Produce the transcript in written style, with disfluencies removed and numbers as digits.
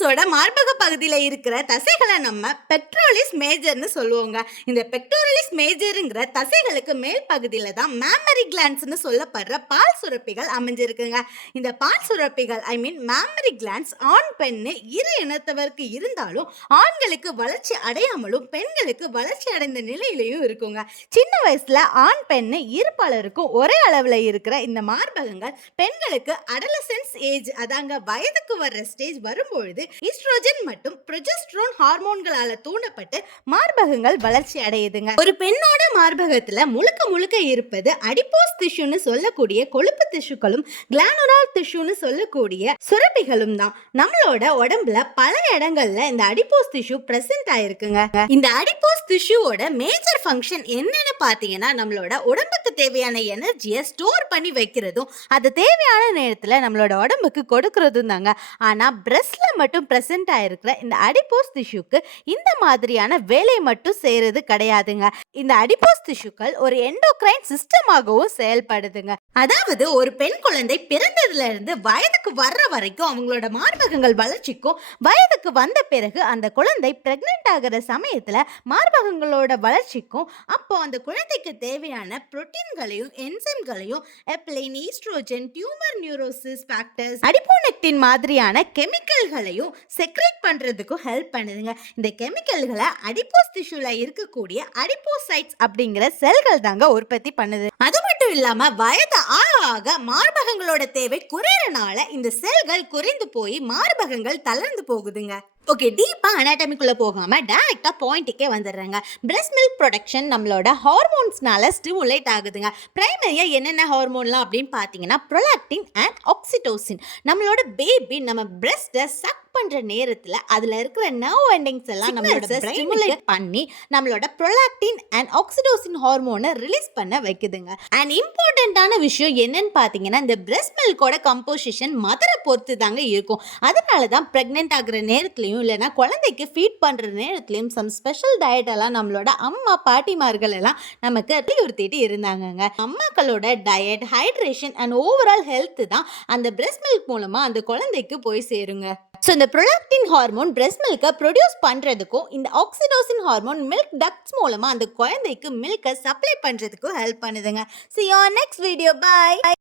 ஃபீட்டஸோட மார்பக பகுதியில் இருக்கிற தசைகளை நம்ம பெக்டோரலிஸ் மேஜர்னு சொல்லுவோங்க. இந்த பெக்டோரலிஸ் மேஜருங்கிற தசைகளுக்கு மேல் பகுதியில் தான் மேமரி கிளான்ஸ்னு சொல்லப்படுற பால் சுரப்பிகள் அமைஞ்சிருக்குங்க. இந்த பால் சுரப்பிகள் மேமரி கிளான்ஸ் ஆண் பெண்ணு இரு இனத்தவருக்கு இருந்தாலும் ஆண்களுக்கு வளர்ச்சி அடையாமலும் பெண்களுக்கு வளர்ச்சி அடைந்த நிலையிலையும் இருக்குங்க. சின்ன வயசுல ஆண் பெண்ணு இரு பலருக்கும் ஒரே அளவில் இருக்கிற இந்த மார்பகங்கள் பெண்களுக்கு அடலசன்ஸ் ஏஜ் அதாங்க வயதுக்கு வர்ற ஸ்டேஜ் வரும்பொழுது ஈஸ்ட்ரோஜன் மற்றும் ப்ரொஜெஸ்டரோன் ஹார்மோன்களால தூண்டப்பட்டு மார்பகங்கள் வளர்ச்சி அடையுதுங்க. ஒரு பெண்ணோட மார்பகத்துல முழுக்க முழுக்க இருப்பது அடிப்போஸ் டிஷ்யூன்னு சொல்லக்கூடிய கொழுப்பு திசுக்களும் கிளானுலார் டிஷ்யூன்னு சொல்லக்கூடிய சுரப்பிகளும் தான். நம்மளோட உடம்புல பல இடங்கள்ல இந்த அடிப்போஸ் டிஷ்யூ பிரசன்ட் ஆயிருக்குங்க. இந்த அடிப்போஸ் டிஷ்யூவோட மேஜர் ஃபங்க்ஷன் என்னன்னு பாத்தீங்கன்னா நம்மளோட உடம்புக்கு தேவையான எனர்ஜியை ஸ்டோர் பண்ணி வைக்கிறதும் அது தேவையான நேரத்துல நம்மளோட உடம்புக்கு கொடுக்கறதும் தாங்க. ஆனா பிரஸ்ட்ல மட்டும் பிரசன்ட் ஆயிருக்கிற இந்த அடிப்போஸ் டிஷ்யூக்கு இந்த மாதிரியான வேலையை மட்டும் செய்யறது கிடையாதுங்க. இந்த அடிப்போஸ் டிஷ்யூக்கள் ஒரு எண்டோக்ரைன் சிஸ்டமாகவும் செயல்படுதுங்க. அதாவது ஒரு பெண் குழந்தை பிறந்ததுல இருந்து வயதுக்கு வர்ற வரைக்கும் அவங்களோட மார்பகங்கள் வளர்ச்சிக்கும் வயதுக்கு வந்த பிறகு அந்த குழந்தை பிரெக்னென்ட் ஆகிற சமயத்துல மார்பகங்களோட வளர்ச்சிக்கும் அப்போ அந்த குழந்தைக்கு தேவையான புரோட்டீன்களையும் என்சைம்களையும் எப்ளைன் ஈஸ்ட்ரோஜன் டியூமர் நியூரோசிஸ் ஃபேக்டர்ஸ் அடிப்போனெக்டின் மாதிரியான கெமிக்கல்களையும் செக்ரேட் பண்றதுக்கும் ஹெல்ப் பண்ணுதுங்க. இந்த கெமிக்கல்களை அடிப்போஸ் டிஷ்யூல இருக்கக்கூடிய அடிப்போசைட்ஸ் அப்படிங்கிற செல்கள் தாங்க உற்பத்தி பண்ணுது. அது மட்டும் இல்லாம வயது ஆக மார்பகங்களோட தேவை குறையறனால இந்த செல்கள் குறைந்து போய் மார்பகங்கள் தளர்ந்து போகுதுங்க. ஓகே, டீப்பா அனாட்டமிக்குள்ள போகாம டைரக்டா பாயிண்ட்டுக்கே வந்துடுறாங்க. பிரஸ்ட் மில்க் ப்ரொடக்ஷன் நம்மளோட ஹார்மோன்ஸ்னால ஸ்டிமுலேட் ஆகுதுங்க. பிரைமரியா என்னென்ன ஹார்மோன்லாம் அப்படின்னு பார்த்தீங்கன்னா ப்ரொலாக்டின் அண்ட் ஆக்சிடோசின். நம்மளோட பேபி நம்ம பிரஸ்ட்டை சக் பண்ற நேரத்துல அதுல இருக்கிற நர்வ் எண்டிங்ஸ் எல்லாம் நம்மளோட ஸ்டிமுலேட் பண்ணி நம்மளோட ப்ரொலாக்டின் அண்ட் ஆக்சிடோசின் ஹார்மோனை ரிலீஸ் பண்ண வைக்குதுங்க. அண்ட் இம்பார்ட்டன்டான விஷயம் என்னன்னு பார்த்தீங்கன்னா இந்த பிரஸ்ட் மில்கோட கம்போசிஷன் மதரை பொறுத்து தாங்க இருக்கும். அதனால தான் பிரெக்னென்ட் ஆகிற நேரத்துலையும் இல்லைன்னா குழந்தைக்கு ஃபீட் பண்ற நேரத்துலையும் சம் ஸ்பெஷல் டயட் எல்லாம் நம்மளோட அம்மா பாட்டிமார்கள் எல்லாம் நமக்கு அறிவுறுத்திட்டு இருந்தாங்க. அம்மாக்களோட diet, hydration and overall health தான் அந்த பிரஸ்ட் மில்க் மூலமா அந்த குழந்தைக்கு போய் சேருங்க. ஸோ இந்த ப்ரொலாக்டின் ஹார்மோன் பிரஸ்ட் மில்கை ப்ரொடியூஸ் பண்ணுறதுக்கும் இந்த ஆக்சிடோசின் ஹார்மோன் மில்க் டக்ட்ஸ் மூலமாக அந்த குழந்தைக்கு மில்கை சப்ளை பண்ணுறதுக்கும் ஹெல்ப் பண்ணுதுங்க. See you on next video. Bye.